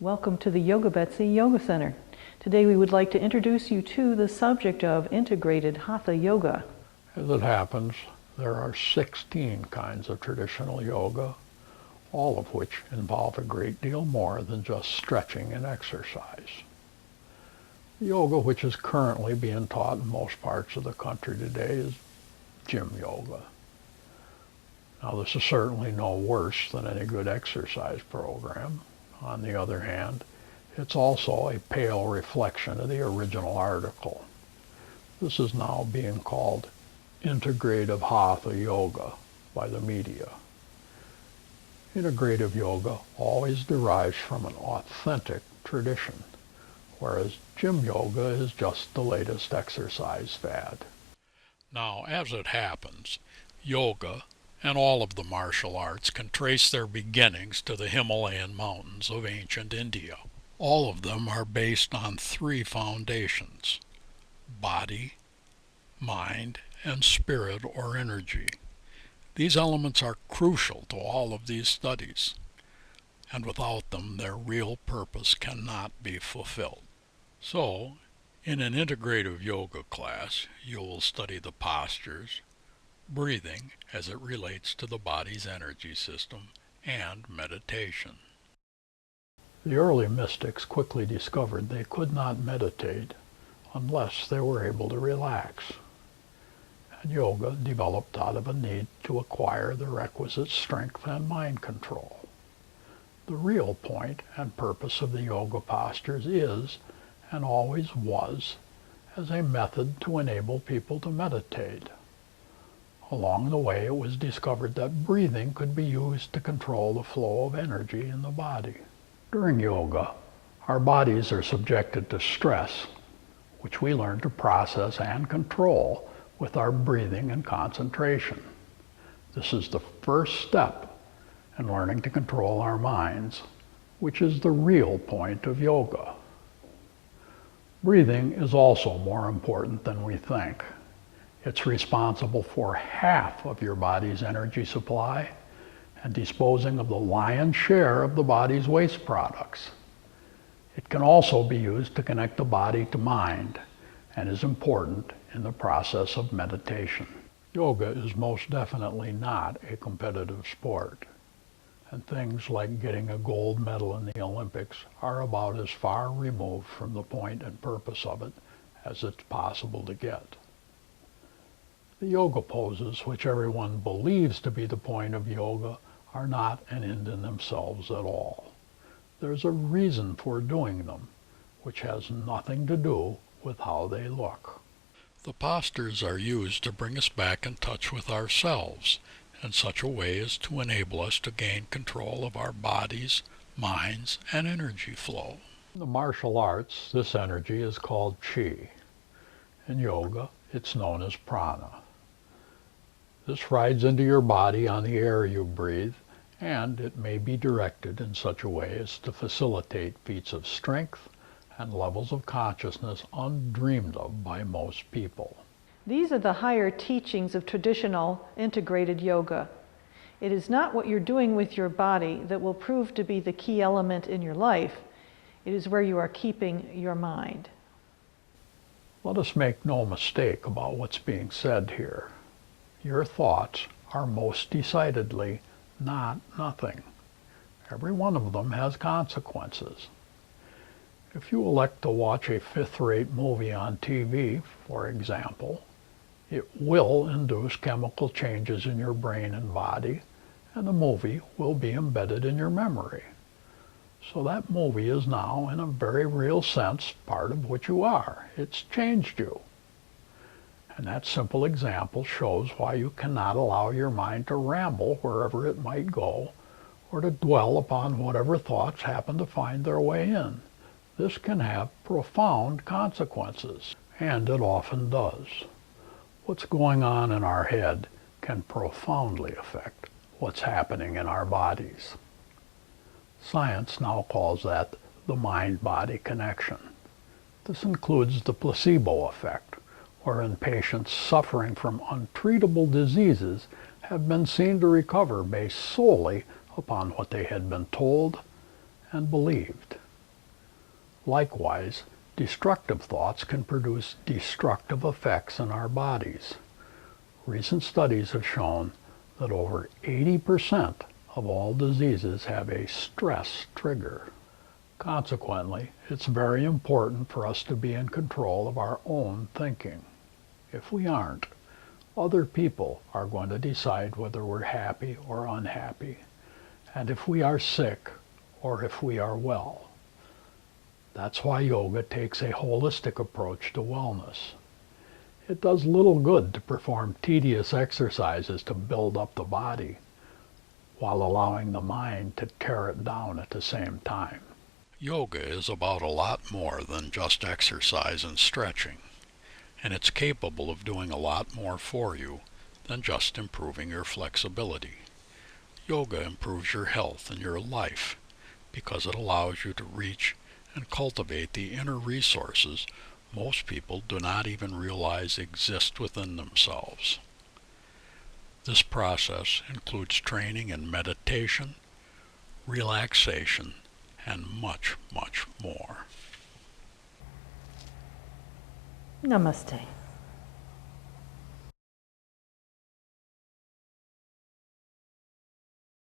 Welcome to the Yoga Betsy Yoga Center. Today we would like to introduce you to the subject of integrated Hatha Yoga. As it happens, there are 16 kinds of traditional yoga, all of which involve a great deal more than just stretching and exercise. The yoga which is currently being taught in most parts of the country today is gym yoga. Now, this is certainly no worse than any good exercise program. On the other hand, it's also a pale reflection of the original article. This is now being called IntegrativeHathaYoga by the media. Integrative yoga always derives from an authentic tradition, whereas gym yoga is just the latest exercise fad. Now, as it happens, yoga and all of the martial arts can trace their beginnings to the Himalayan mountains of ancient India. All of them are based on three foundations: body, mind, and spirit or energy. These elements are crucial to all of these studies, and without them their real purpose cannot be fulfilled. So, in an integrative yoga class, you will study the postures, breathing as it relates to the body's energy system, and meditation. The early mystics quickly discovered they could not meditate unless they were able to relax. And yoga developed out of a need to acquire the requisite strength and mind control. The real point and purpose of the yoga postures is, and always was, as a method to enable people to meditate. Along the way, it was discovered that breathing could be used to control the flow of energy in the body. During yoga, our bodies are subjected to stress, which we learn to process and control with our breathing and concentration. This is the first step in learning to control our minds, which is the real point of yoga. Breathing is also more important than we think. It's responsible for half of your body's energy supply and disposing of the lion's share of the body's waste products. It can also be used to connect the body to mind and is important in the process of meditation. Yoga is most definitely not a competitive sport, and things like getting a gold medal in the Olympics are about as far removed from the point and purpose of it as it's possible to get. The yoga poses, which everyone believes to be the point of yoga, are not an end in themselves at all. There's a reason for doing them, which has nothing to do with how they look. The postures are used to bring us back in touch with ourselves in such a way as to enable us to gain control of our bodies, minds, and energy flow. In the martial arts, this energy is called chi. In yoga, it's known as prana. This rides into your body on the air you breathe, and it may be directed in such a way as to facilitate feats of strength and levels of consciousness undreamed of by most people. These are the higher teachings of traditional integrated yoga. It is not what you're doing with your body that will prove to be the key element in your life. It is where you are keeping your mind. Let us make no mistake about what's being said here. Your thoughts are most decidedly not nothing. Every one of them has consequences. If you elect to watch a fifth-rate movie on TV, for example, it will induce chemical changes in your brain and body, and the movie will be embedded in your memory. So that movie is now, in a very real sense, part of what you are. It's changed you. And that simple example shows why you cannot allow your mind to ramble wherever it might go, or to dwell upon whatever thoughts happen to find their way in. This can have profound consequences, and it often does. What's going on in our head can profoundly affect what's happening in our bodies. Science now calls that the mind-body connection. This includes the placebo effect, wherein patients suffering from untreatable diseases have been seen to recover based solely upon what they had been told and believed. Likewise, destructive thoughts can produce destructive effects in our bodies. Recent studies have shown that over 80% of all diseases have a stress trigger. Consequently, it's very important for us to be in control of our own thinking. If we aren't, other people are going to decide whether we're happy or unhappy, and if we are sick or if we are well. That's why yoga takes a holistic approach to wellness. It does little good to perform tedious exercises to build up the body, while allowing the mind to tear it down at the same time. Yoga is about a lot more than just exercise and stretching, and it's capable of doing a lot more for you than just improving your flexibility. Yoga improves your health and your life because it allows you to reach and cultivate the inner resources most people do not even realize exist within themselves. This process includes training in meditation, relaxation, and much, much more. Namaste.